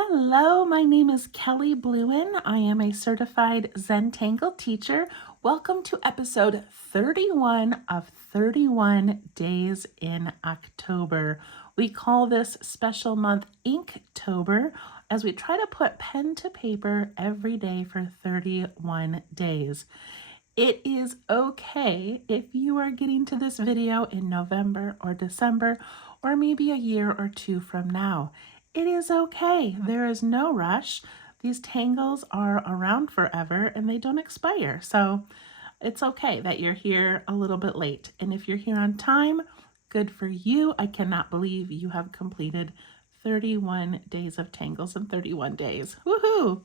Hello, my name is Kelly Bluen. I am a certified Zentangle teacher. Welcome to episode 31 of 31 Days in October. We call this special month Inktober as we try to put pen to paper every day for 31 days. It is okay if you are getting to this video in November or December or maybe a year or two from now. It is okay. There is no rush. These tangles are around forever and they don't expire. So it's okay that you're here a little bit late. And if you're here on time, good for you. I cannot believe you have completed 31 days of tangles in 31 days. Woohoo!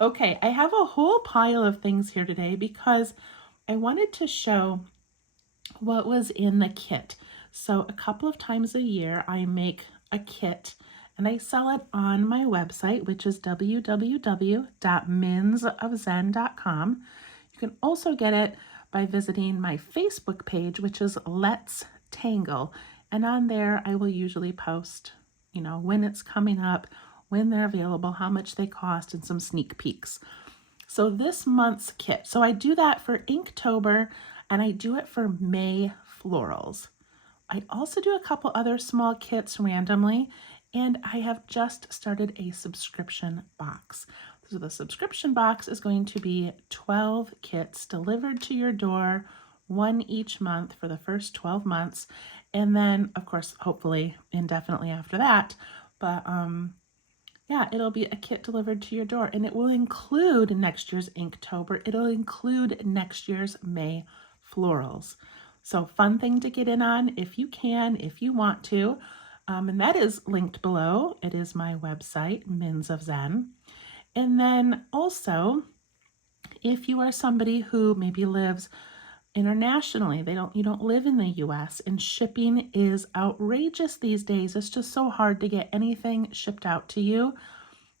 Okay, I have a whole pile of things here today because I wanted to show what was in the kit. So a couple of times a year, I make a kit and I sell it on my website, which is www.minsofzen.com. You can also get it by visiting my Facebook page, which is Let's Tangle. And on there, I will usually post, when it's coming up, when they're available, how much they cost, and some sneak peeks. So this month's kit, so I do that for Inktober and I do it for May florals. I also do a couple other small kits randomly, and I have just started a subscription box. So the subscription box is going to be 12 kits delivered to your door, one each month for the first 12 months. And then, of course, hopefully indefinitely after that. But yeah, it'll be a kit delivered to your door, and it will include next year's Inktober. It'll include next year's May florals. So fun thing to get in on if you can, if you want to. And that is linked below. It is my website, Mins of Zen. And then also, if you are somebody who maybe lives internationally, you don't live in the US, and shipping is outrageous these days. It's just so hard to get anything shipped out to you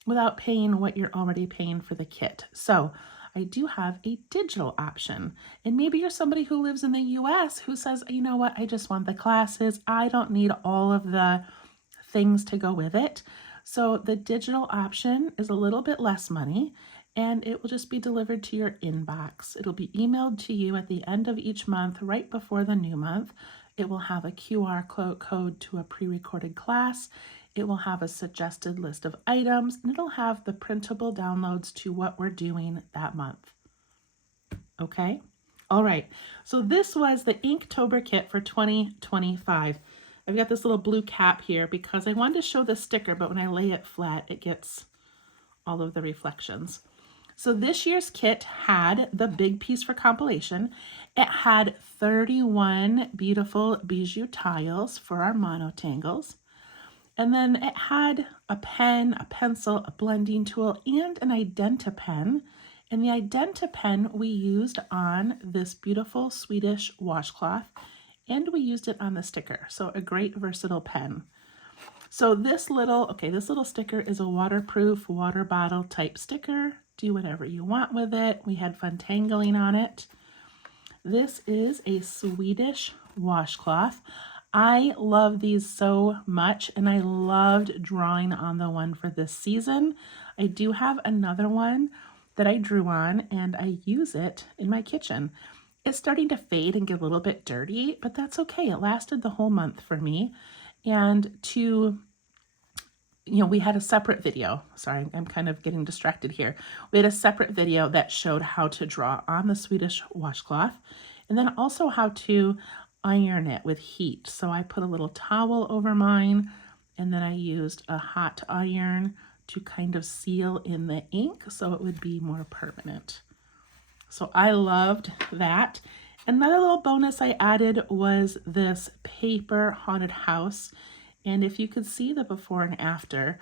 without paying what you're already paying for the kit. So I do have a digital option. And maybe you're somebody who lives in the US who says, you know what, I just want the classes. I don't need all of the things to go with it. So the digital option is a little bit less money, and it will just be delivered to your inbox. It'll be emailed to you at the end of each month, right before the new month. It will have a QR code to a pre-recorded class. It will have a suggested list of items, and it'll have the printable downloads to what we're doing that month. Okay? All right. So this was the Inktober kit for 2025. I've got this little blue cap here because I wanted to show the sticker, but when I lay it flat, it gets all of the reflections. So this year's kit had the big piece for compilation. It had 31 beautiful bijou tiles for our monotangles. And then it had a pen, a pencil, a blending tool, and an IdentoPen. And the IdentoPen we used on this beautiful Swedish washcloth, and we used it on the sticker. So a great versatile pen. So this little sticker is a waterproof water bottle type sticker. Do whatever you want with it. We had fun tangling on it. This is a Swedish washcloth. I love these so much, and I loved drawing on the one for this season. I do have another one that I drew on, and I use it in my kitchen. It's starting to fade and get a little bit dirty, but that's okay. It lasted the whole month for me. And we had a separate video. Sorry, I'm kind of getting distracted here. We had a separate video that showed how to draw on the Swedish washcloth, and then also how to iron it with heat. So I put a little towel over mine, and then I used a hot iron to kind of seal in the ink so it would be more permanent. So I loved that. Another little bonus I added was this paper haunted house. And if you could see the before and after,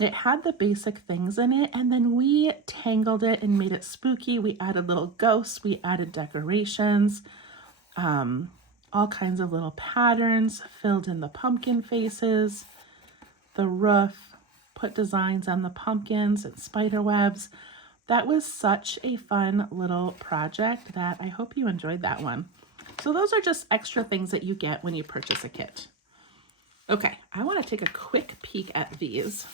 it had the basic things in it, and then we tangled it and made it spooky. We added little ghosts, we added decorations, all kinds of little patterns, filled in the pumpkin faces, the roof, put designs on the pumpkins and spider webs. That was such a fun little project that I hope you enjoyed that one. So those are just extra things that you get when you purchase a kit. Okay, I want to take a quick peek at these.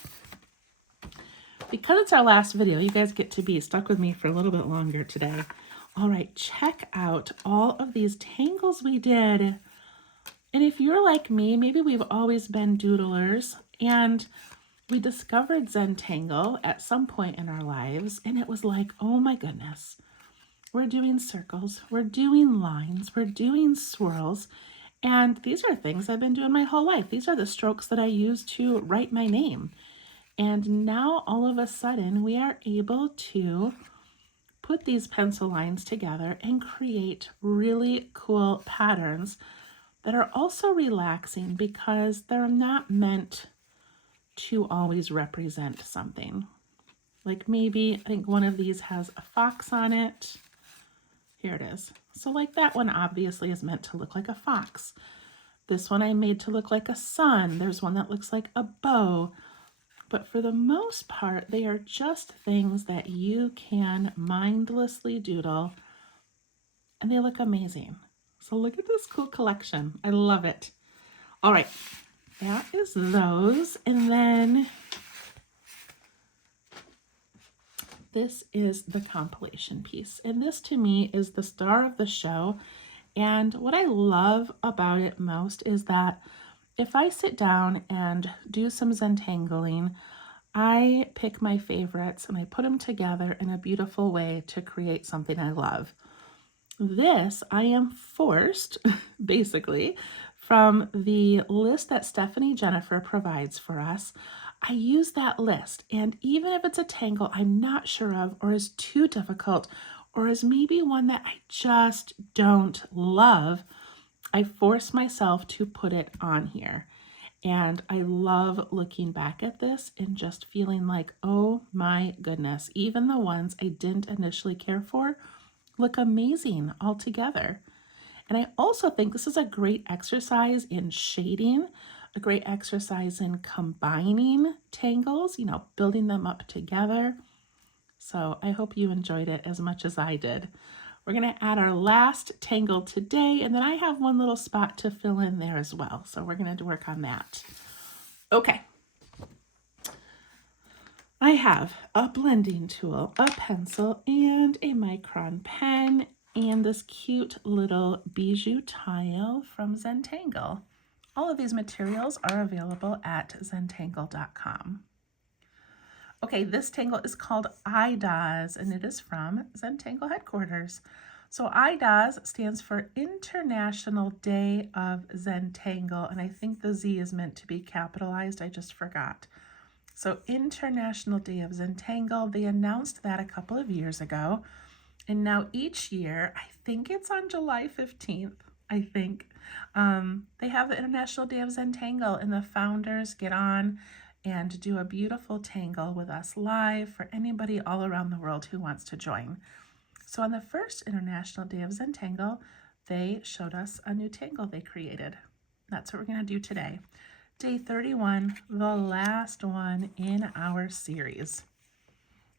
because it's our last video, you guys get to be stuck with me for a little bit longer today. All right, check out all of these tangles we did. And if you're like me, maybe we've always been doodlers and we discovered Zentangle at some point in our lives, and it was like, oh my goodness, we're doing circles, we're doing lines, we're doing swirls, and these are things I've been doing my whole life. These are the strokes that I use to write my name. And now all of a sudden we are able to put these pencil lines together and create really cool patterns that are also relaxing because they're not meant to always represent something. Like maybe, I think one of these has a fox on it. Here it is. So like that one obviously is meant to look like a fox. This one I made to look like a sun. There's one that looks like a bow. But for the most part, they are just things that you can mindlessly doodle and they look amazing. So look at this cool collection. I love it. All right, that is those. And then this is the compilation piece. And this to me is the star of the show. And what I love about it most is that if I sit down and do some Zentangling, I pick my favorites and I put them together in a beautiful way to create something I love. This I am forced, basically, from the list that Stephanie Jennifer provides for us. I use that list, and even if it's a tangle I'm not sure of or is too difficult or is maybe one that I just don't love, I force myself to put it on here. And I love looking back at this and just feeling like, oh my goodness, even the ones I didn't initially care for look amazing all together. And I also think this is a great exercise in shading, a great exercise in combining tangles, building them up together. So I hope you enjoyed it as much as I did. We're going to add our last tangle today, and then I have one little spot to fill in there as well. So we're going to work on that. Okay. I have a blending tool, a pencil, and a micron pen, and this cute little bijou tile from Zentangle. All of these materials are available at zentangle.com. Okay, this tangle is called IDoZ, and it is from Zentangle headquarters. So IDoZ stands for International Day of Zentangle, and I think the Z is meant to be capitalized. I just forgot. So International Day of Zentangle, they announced that a couple of years ago. And now each year, I think it's on July 15th, I think, they have the International Day of Zentangle, and the founders get on and do a beautiful tangle with us live for anybody all around the world who wants to join. So on the first International Day of Zentangle, they showed us a new tangle they created. That's what we're going to do today. Day 31, the last one in our series.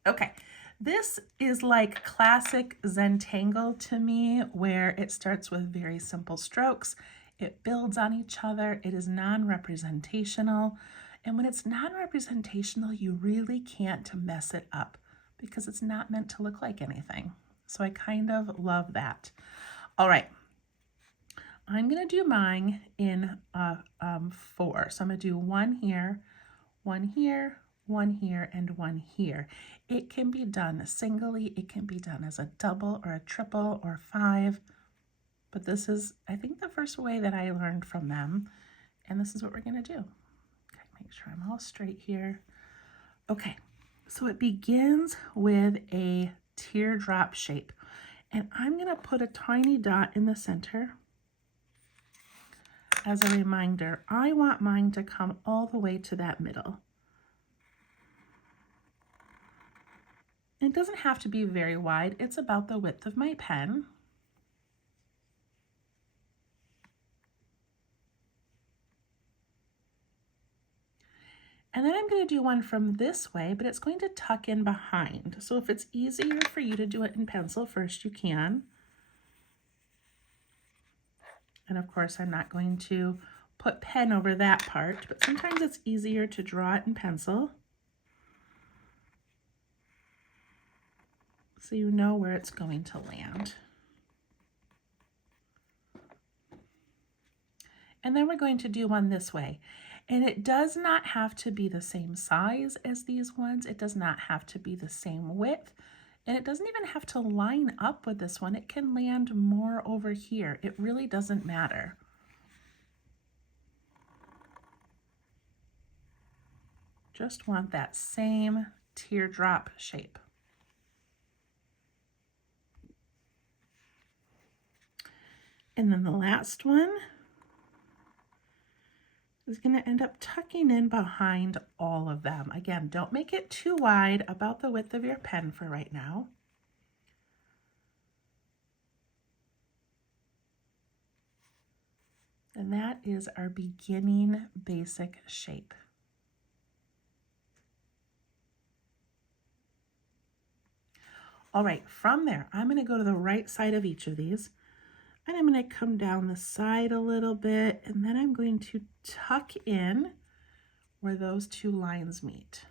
Okay, this is like classic Zentangle to me, where it starts with very simple strokes. It builds on each other. It is non-representational. And when it's non-representational, you really can't mess it up because it's not meant to look like anything. So I kind of love that. All right. I'm going to do mine in 4. So I'm going to do one here, one here, one here, and one here. It can be done singly. It can be done as a double or a triple or 5. But this is, I think, the first way that I learned from them. And this is what we're going to do. Okay, make sure I'm all straight here. Okay, so it begins with a teardrop shape. And I'm going to put a tiny dot in the center. As a reminder, I want mine to come all the way to that middle. It doesn't have to be very wide. It's about the width of my pen. And then I'm going to do one from this way, but it's going to tuck in behind. So if it's easier for you to do it in pencil first, you can. And of course, I'm not going to put pen over that part, but sometimes it's easier to draw it in pencil. so you know where it's going to land. And then we're going to do one this way. And it does not have to be the same size as these ones. It does not have to be the same width. And it doesn't even have to line up with this one. It can land more over here. It really doesn't matter. Just want that same teardrop shape. And then the last one is going to end up tucking in behind all of them. Again, don't make it too wide, about the width of your pen for right now. And that is our beginning basic shape. All right, from there, I'm going to go to the right side of each of these, and I'm going to come down the side a little bit, and then I'm going to tuck in where those two lines meet.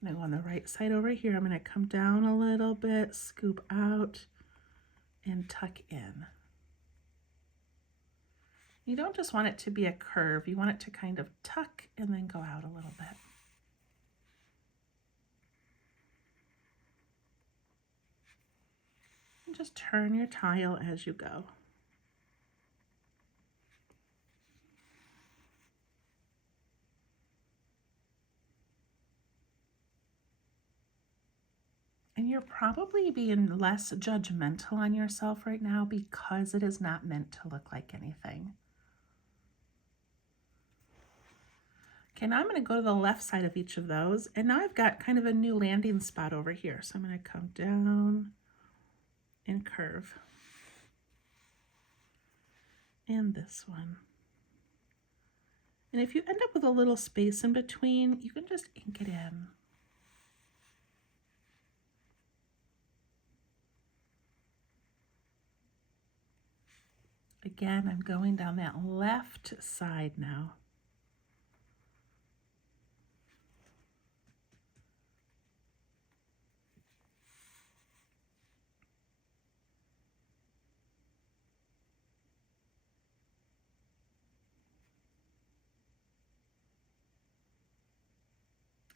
Now on the right side over here, I'm going to come down a little bit, scoop out, and tuck in. You don't just want it to be a curve, you want it to kind of tuck and then go out a little bit. And just turn your tile as you go. And you're probably being less judgmental on yourself right now because it is not meant to look like anything. Okay, now I'm going to go to the left side of each of those, and now I've got kind of a new landing spot over here. So I'm going to come down and curve. And this one. And if you end up with a little space in between, you can just ink it in. Again, I'm going down that left side now.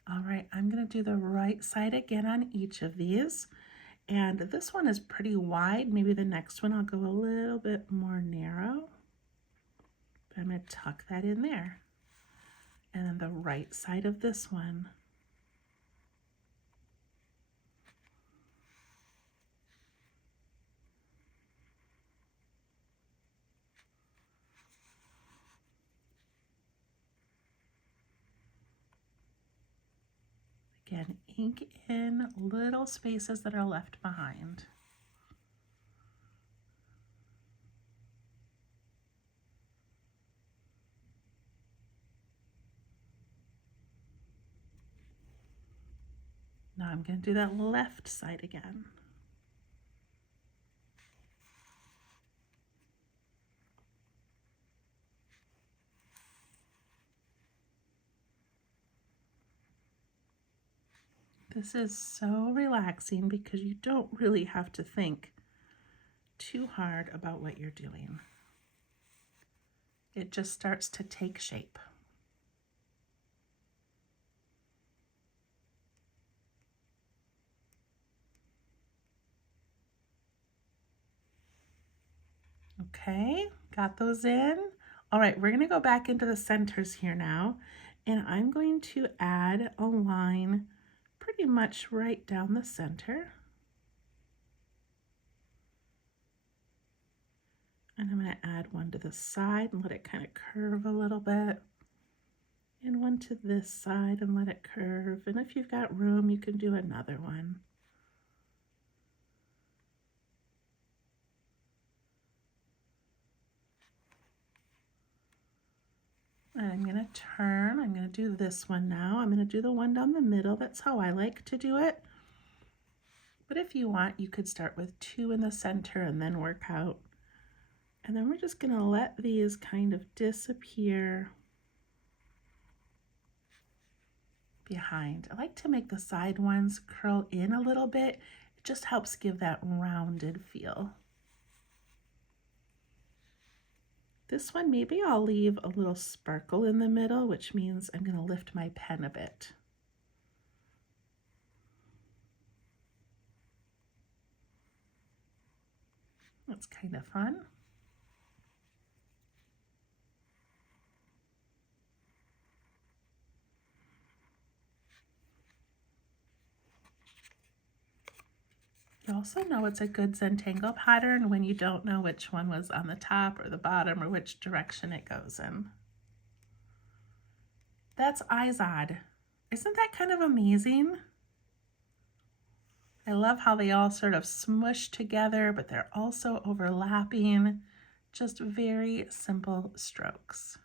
All right, I'm going to do the right side again on each of these. And this one is pretty wide. Maybe the next one I'll go a little bit more narrow. But I'm going to tuck that in there. And then the right side of this one. Again, ink in little spaces that are left behind. Now I'm going to do that left side again. This is so relaxing because you don't really have to think too hard about what you're doing. It just starts to take shape. Okay, got those in. All right, we're going to go back into the centers here now, and I'm going to add a line pretty much right down the center. And I'm going to add one to the side and let it kind of curve a little bit. And one to this side and let it curve. And if you've got room, you can do another one. And I'm going to turn. I'm going to do this one now. I'm going to do the one down the middle. That's how I like to do it. But if you want, you could start with two in the center and then work out. And then we're just going to let these kind of disappear behind. I like to make the side ones curl in a little bit. It just helps give that rounded feel. This one, maybe I'll leave a little sparkle in the middle, which means I'm going to lift my pen a bit. That's kind of fun. You also know it's a good Zentangle pattern when you don't know which one was on the top or the bottom or which direction it goes in. That's IDoZ. Isn't that kind of amazing? I love how they all sort of smush together, but they're also overlapping. Just very simple strokes.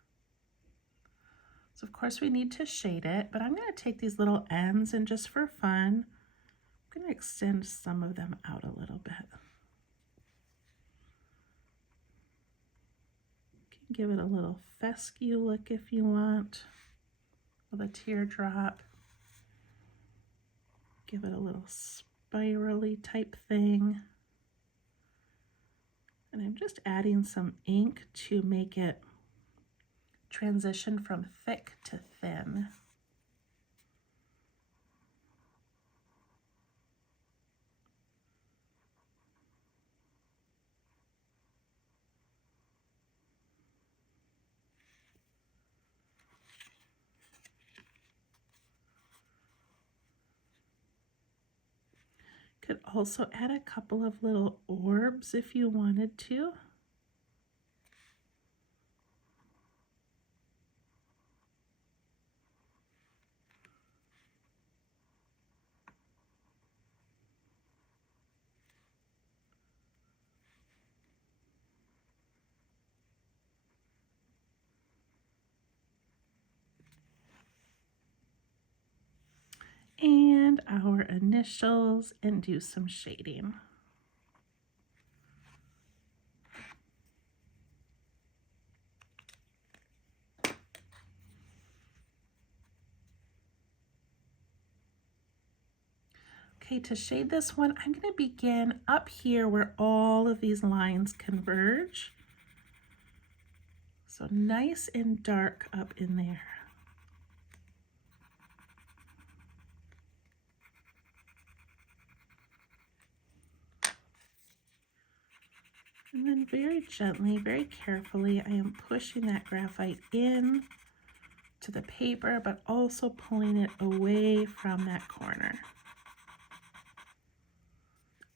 So of course we need to shade it, but I'm going to take these little ends and just for fun, I'm going to extend some of them out a little bit. You can give it a little fescue look if you want, with a teardrop. Give it a little spirally type thing. And I'm just adding some ink to make it transition from thick to thin. Could also add a couple of little orbs if you wanted to. And our initials and do some shading. Okay, to shade this one, I'm going to begin up here where all of these lines converge. So nice and dark up in there. And then very gently, very carefully, I am pushing that graphite in to the paper, but also pulling it away from that corner.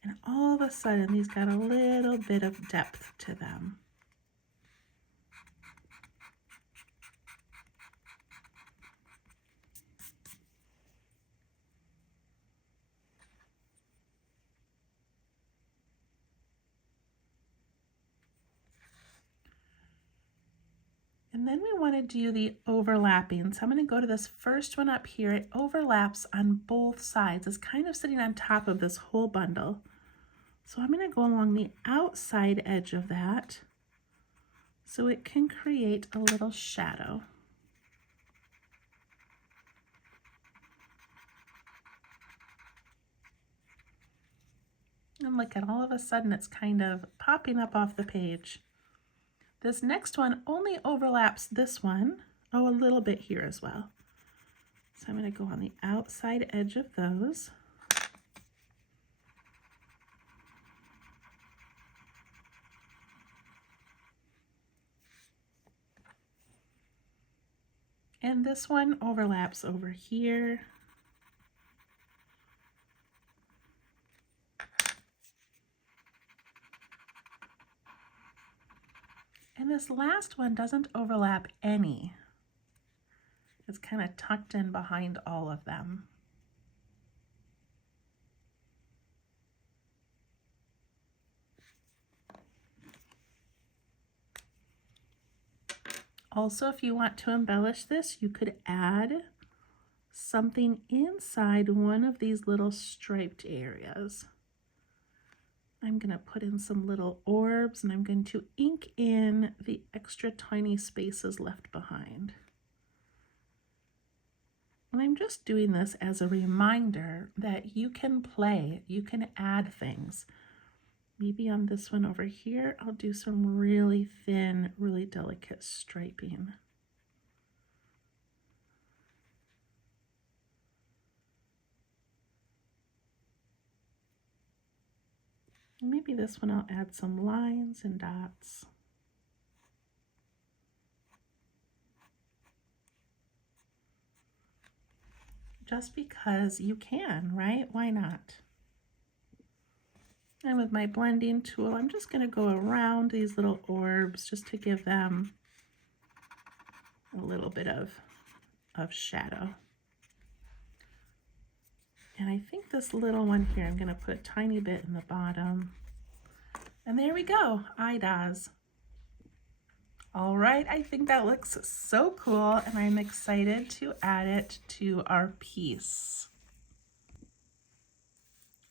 And all of a sudden, these got a little bit of depth to them. And then we want to do the overlapping. So I'm going to go to this first one up here. It overlaps on both sides. It's kind of sitting on top of this whole bundle. So I'm going to go along the outside edge of that so it can create a little shadow. And look at all of a sudden it's kind of popping up off the page. This next one only overlaps this one, a little bit here as well. So I'm going to go on the outside edge of those. And this one overlaps over here. And this last one doesn't overlap any. It's kind of tucked in behind all of them. Also, if you want to embellish this, you could add something inside one of these little striped areas. I'm going to put in some little orbs and I'm going to ink in the extra tiny spaces left behind. And I'm just doing this as a reminder that you can play, you can add things. Maybe on this one over here, I'll do some really thin, really delicate striping. Maybe this one I'll add some lines and dots. Just because you can, right? Why not? And with my blending tool, I'm just going to go around these little orbs just to give them a little bit of shadow. And I think this little one here, I'm going to put a tiny bit in the bottom. And there we go, IDoZ. All right, I think that looks so cool, and I'm excited to add it to our piece.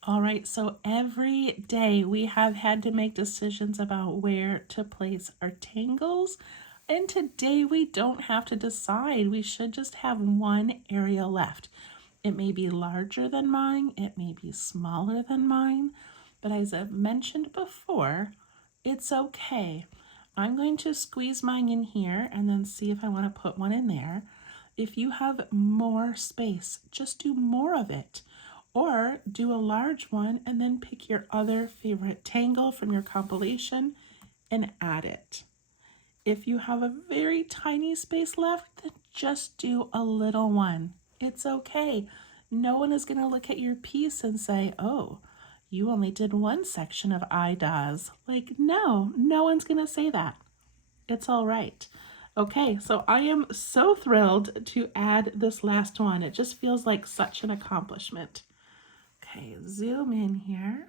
All right, so every day we have had to make decisions about where to place our tangles, and today we don't have to decide. We should just have one area left. It may be larger than mine, it may be smaller than mine, but as I've mentioned before, it's okay. I'm going to squeeze mine in here and then see if I want to put one in there. If you have more space, just do more of it. Or do a large one and then pick your other favorite tangle from your compilation and add it. If you have a very tiny space left, then just do a little one. It's okay. No one is going to look at your piece and say, oh, you only did one section of IDoZ. Like, no one's going to say that. It's all right. Okay, so I am so thrilled to add this last one. It just feels like such an accomplishment. Okay, zoom in here.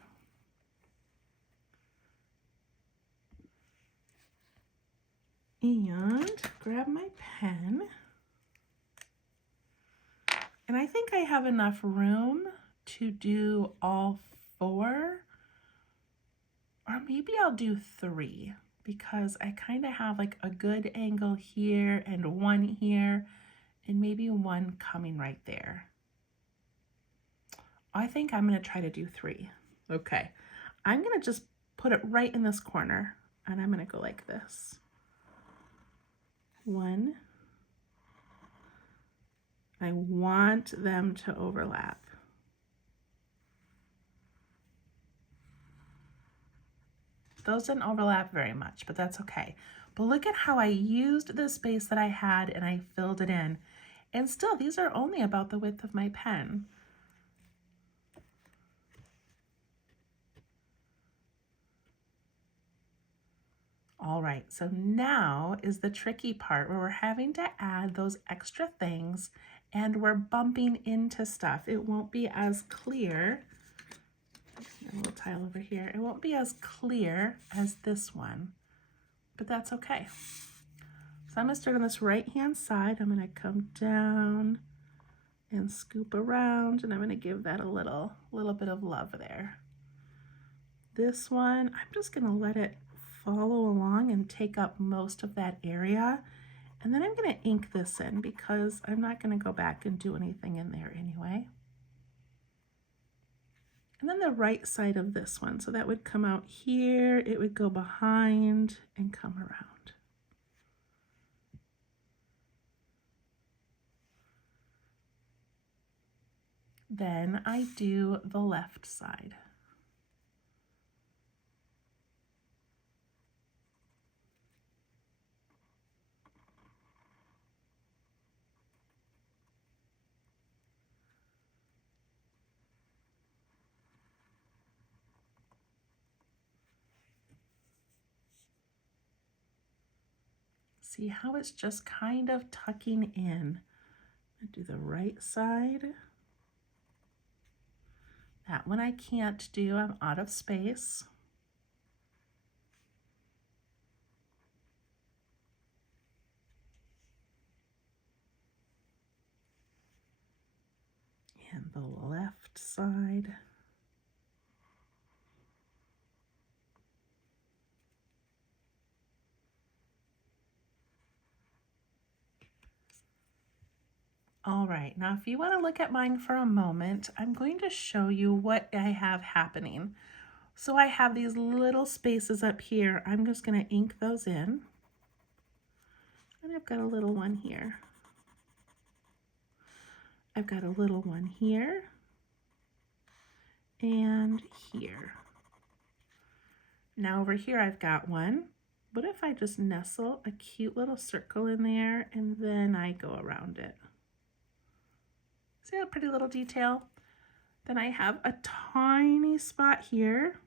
And grab my pen. And I think I have enough room to do all 4. Or maybe I'll do 3 because I kind of have like a good angle here and one here and maybe one coming right there. I think I'm going to try to do 3. Okay, I'm going to just put it right in this corner and I'm going to go like this. 1. I want them to overlap. Those didn't overlap very much, but that's okay. But look at how I used the space that I had and I filled it in. And still, these are only about the width of my pen. All right, so now is the tricky part where we're having to add those extra things and we're bumping into stuff. It won't be as clear. A little tile over here. It won't be as clear as this one, but that's okay. So I'm going to start on this right-hand side. I'm going to come down and scoop around, and I'm going to give that a little bit of love there. This one, I'm just going to let it follow along and take up most of that area. And then I'm going to ink this in because I'm not going to go back and do anything in there anyway. And then the right side of this one, so that would come out here, it would go behind and come around. Then I do the left side. See how it's just kind of tucking in. I do the right side. That one I can't do, I'm out of space. And the left side. All right, now if you want to look at mine for a moment, I'm going to show you what I have happening. So I have these little spaces up here. I'm just going to ink those in. And I've got a little one here. I've got a little one here and here. Now over here I've got one. What if I just nestle a cute little circle in there and then I go around it? See that pretty little detail? Then I have a tiny spot here.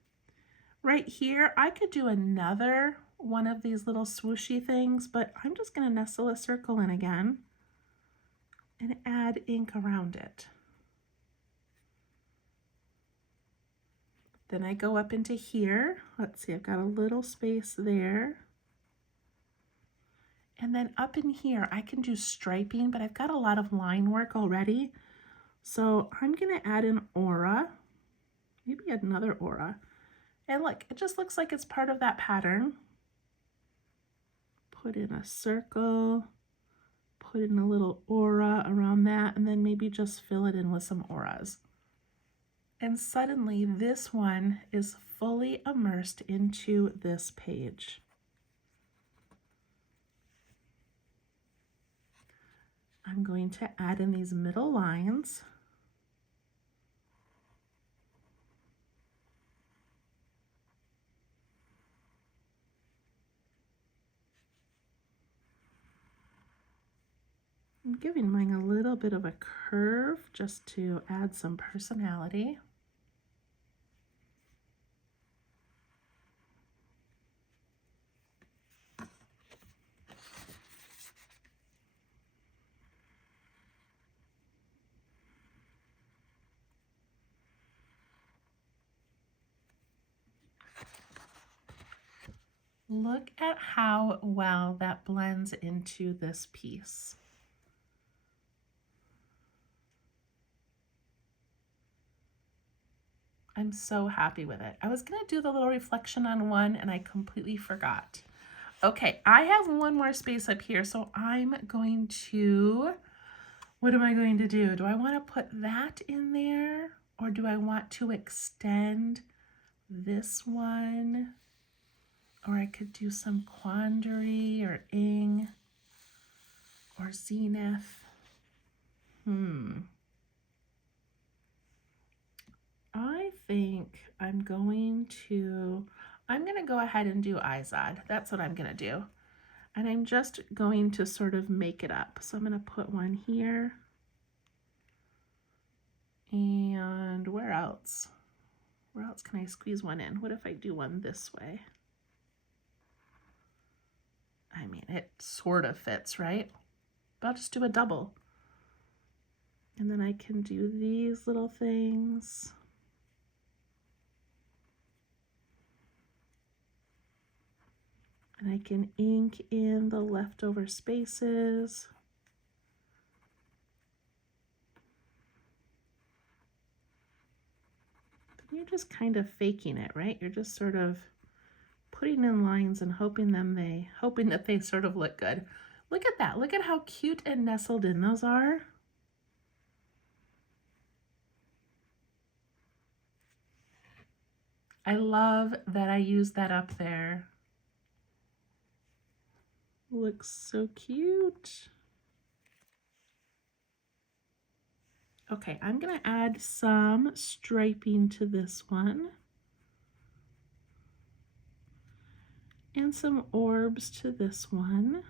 Right here, I could do another one of these little swooshy things, but I'm just going to nestle a circle in again and add ink around it. Then I go up into here. Let's see, I've got a little space there. And then up in here, I can do striping, but I've got a lot of line work already. So I'm going to add an aura, maybe another aura. And look, it just looks like it's part of that pattern. Put in a circle, put in a little aura around that, and then maybe just fill it in with some auras. And suddenly this one is fully immersed into this page. I'm going to add in these middle lines. I'm giving mine a little bit of a curve just to add some personality. Look at how well that blends into this piece. I'm so happy with it. I was gonna do the little reflection on one and I completely forgot. Okay, I have one more space up here, so I'm going to, what am I going to do? Do I wanna put that in there or do I want to extend this one? Or I could do some quandary or ing or zenith. I think I'm going to go ahead and do IDoZ. That's what I'm gonna do. And I'm just going to sort of make it up. So I'm gonna put one here. And where else? Where else can I squeeze one in? What if I do one this way? I mean, it sort of fits, right? But I'll just do a double. And then I can do these little things. And I can ink in the leftover spaces. You're just kind of faking it, right? You're just sort of putting in lines and hoping that they sort of look good. Look at that. Look at how cute and nestled in those are. I love that I used that up there. Looks so cute. Okay, I'm gonna add some striping to this one. And some orbs to this one.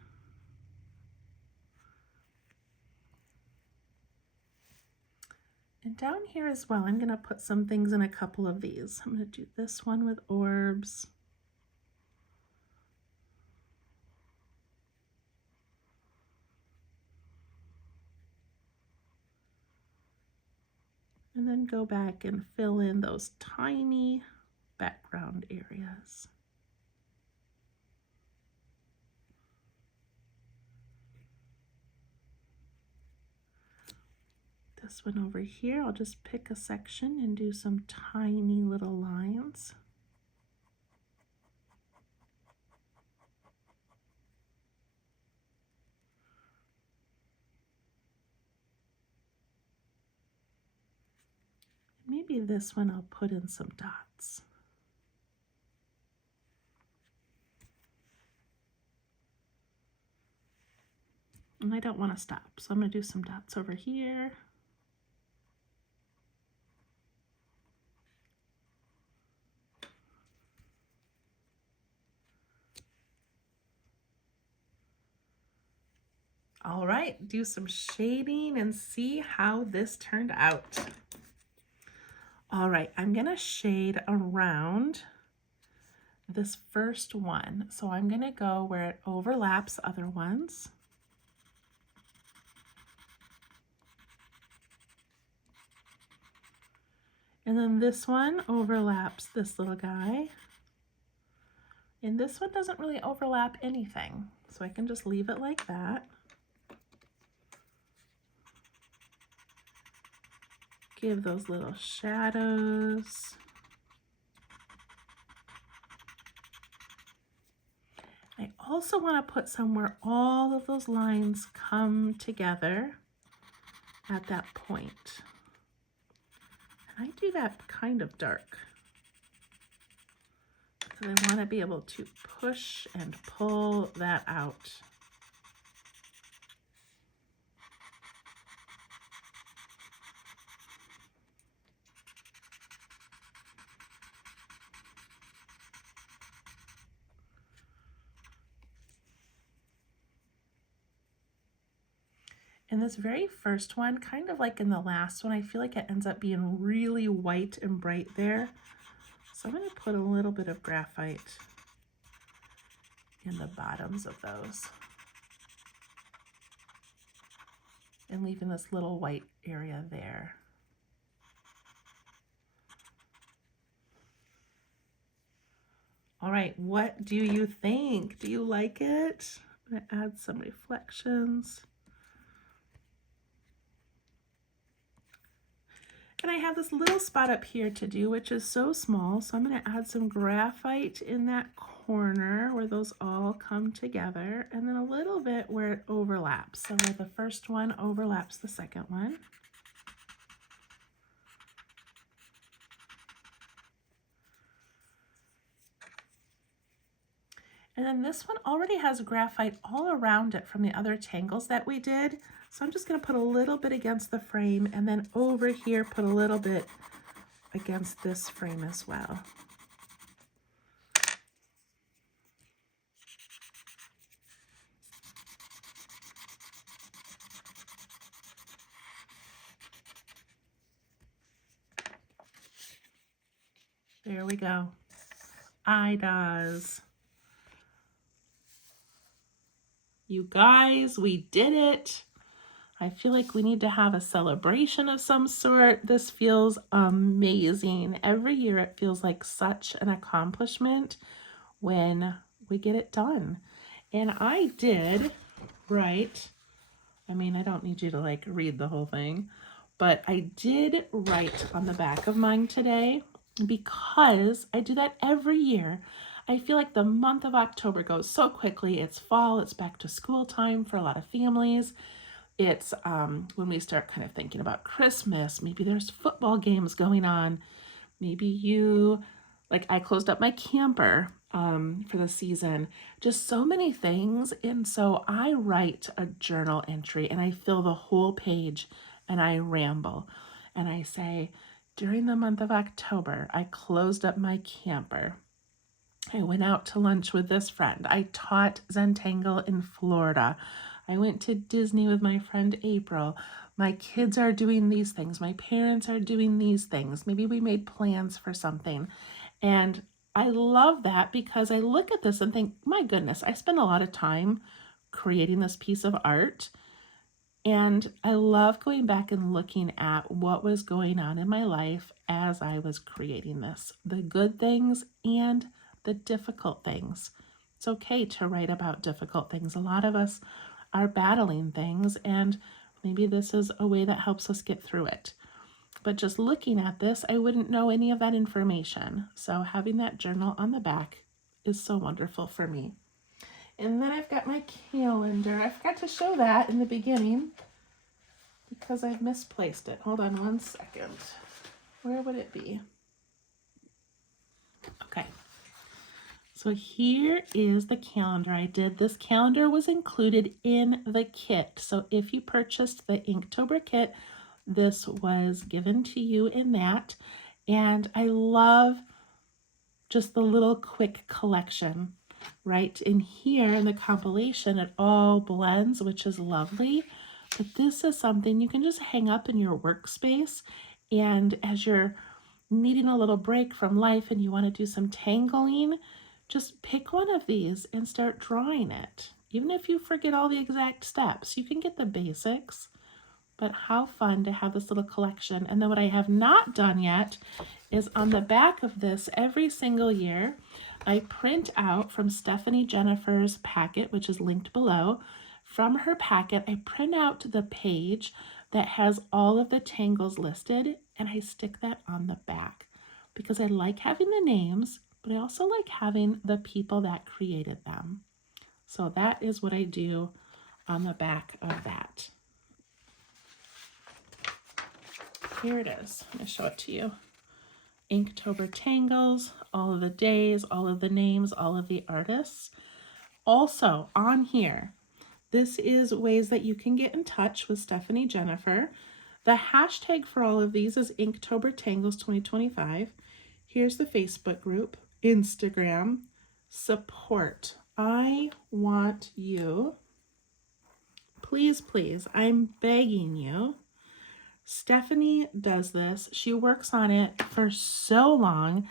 And down here as well, I'm gonna put some things in a couple of these. I'm gonna do this one with orbs. And then go back and fill in those tiny background areas. This one over here, I'll just pick a section and do some tiny little lines. maybe this one I'll put in some dots. And I don't want to stop, so I'm going to do some dots over here. All right, do some shading and see how this turned out. All right, I'm gonna shade around this first one. So I'm gonna go where it overlaps other ones. And then this one overlaps this little guy. And this one doesn't really overlap anything. So I can just leave it like that. Give those little shadows. I also want to put somewhere all of those lines come together at that point. And I do that kind of dark because I want to be able to push and pull that out. In this very first one, kind of like in the last one, I feel like it ends up being really white and bright there. So I'm going to put a little bit of graphite in the bottoms of those. And leaving this little white area there. All right, what do you think? Do you like it? I'm going to add some reflections. And I have this little spot up here to do, which is so small. So I'm going to add some graphite in that corner where those all come together. And then a little bit where it overlaps. So where the first one overlaps the second one. And then this one already has graphite all around it from the other tangles that we did. So I'm just going to put a little bit against the frame and then over here put a little bit against this frame as well. There we go. IDoZ. You guys, we did it. I feel like we need to have a celebration of some sort. This feels amazing. Every year it feels like such an accomplishment when we get it done. And I did write, I mean, I don't need you to like read the whole thing, but I did write on the back of mine today because I do that every year. I feel like the month of October goes so quickly. It's fall, it's back to school time for a lot of families. It's when we start kind of thinking about Christmas. Maybe there's football games going on. Maybe you, like I closed up my camper for the season. Just so many things. And so I write a journal entry and I fill the whole page and I ramble. And I say, during the month of October, I closed up my camper. I went out to lunch with this friend. I taught Zentangle in Florida. I went to Disney with my friend April. My kids are doing these things. My parents are doing these things. Maybe we made plans for something. And I love that because I look at this and think, my goodness, I spent a lot of time creating this piece of art. And I love going back and looking at what was going on in my life as I was creating this. The good things and the difficult things. It's okay to write about difficult things. A lot of us are battling things, and maybe this is a way that helps us get through it. But just looking at this, I wouldn't know any of that information. So having that journal on the back is so wonderful for me. And then I've got my calendar. I forgot to show that in the beginning because I've misplaced it. Hold on one second. Where would it be? Okay. So here is the calendar I did. This calendar was included in the kit. So if you purchased the Inktober kit, this was given to you in that. And I love just the little quick collection, right? In here in the compilation, it all blends, which is lovely. But this is something you can just hang up in your workspace. And as you're needing a little break from life and you want to do some tangling, just pick one of these and start drawing it. Even if you forget all the exact steps, you can get the basics. But how fun to have this little collection. And then what I have not done yet is on the back of this every single year, I print out from Stephanie Jennifer's packet, which is linked below. From her packet, I print out the page that has all of the tangles listed, and I stick that on the back because I like having the names, but I also like having the people that created them. So that is what I do on the back of that. Here it is. I'm going to show it to you. Inktober Tangles, all of the days, all of the names, all of the artists. Also on here, this is ways that you can get in touch with Stephanie Jennifer. The hashtag for all of these is Inktober Tangles 2025. Here's the Facebook group, Instagram, support. I want you, please, please, I'm begging you. Stephanie does this. She works on it for so long,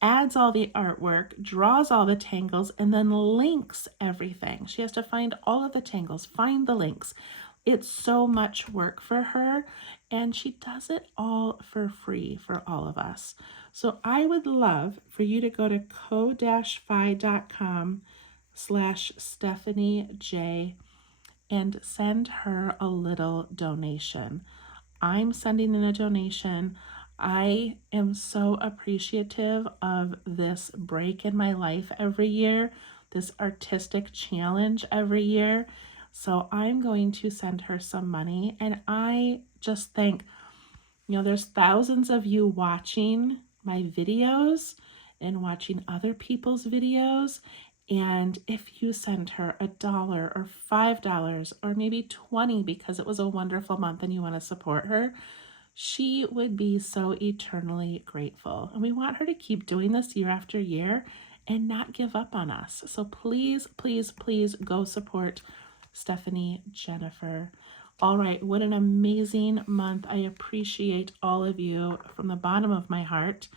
adds all the artwork, draws all the tangles, and then links everything. She has to find all of the tangles, find the links. It's so much work for her, and she does it all for free for all of us. So I would love for you to go to ko-fi.com/Stephanie J and send her a little donation. I'm sending in a donation. I am so appreciative of this break in my life every year, this artistic challenge every year. So I'm going to send her some money. And I just think, there's thousands of you watching my videos and watching other people's videos. And if you send her $1 or $5 or maybe 20 because it was a wonderful month and you want to support her, she would be so eternally grateful. And we want her to keep doing this year after year and not give up on us. So please, please, please go support Stephanie Jennifer. All right, what an amazing month. I appreciate all of you from the bottom of my heart.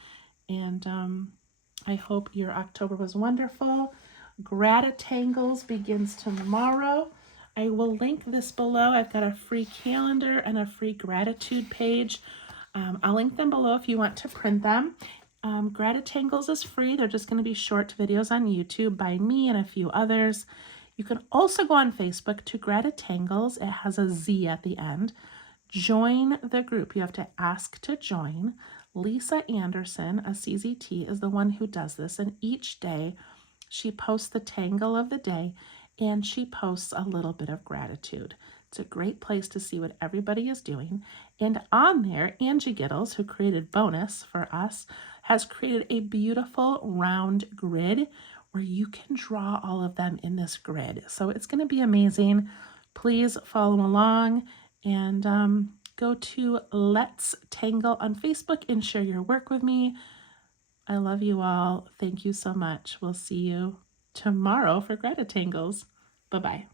And I hope your October was wonderful. Gratatangles begins tomorrow. I will link this below. I've got a free calendar and a free gratitude page. I'll link them below if you want to print them. Gratatangles is free. They're just going to be short videos on YouTube by me and a few others. You can also go on Facebook to Gratatangles. It has a Z at the end. Join the group. You have to ask to join. Lisa Anderson, a CZT, is the one who does this, and each day she posts the tangle of the day and she posts a little bit of gratitude. It's a great place to see what everybody is doing. And on there, Angie Gittles, who created Bonus for us, has created a beautiful round grid where you can draw all of them in this grid. So it's going to be amazing. Please follow along and go to Let's Tangle on Facebook and share your work with me. I love you all. Thank you so much. We'll see you tomorrow for Gratatangles. Bye-bye.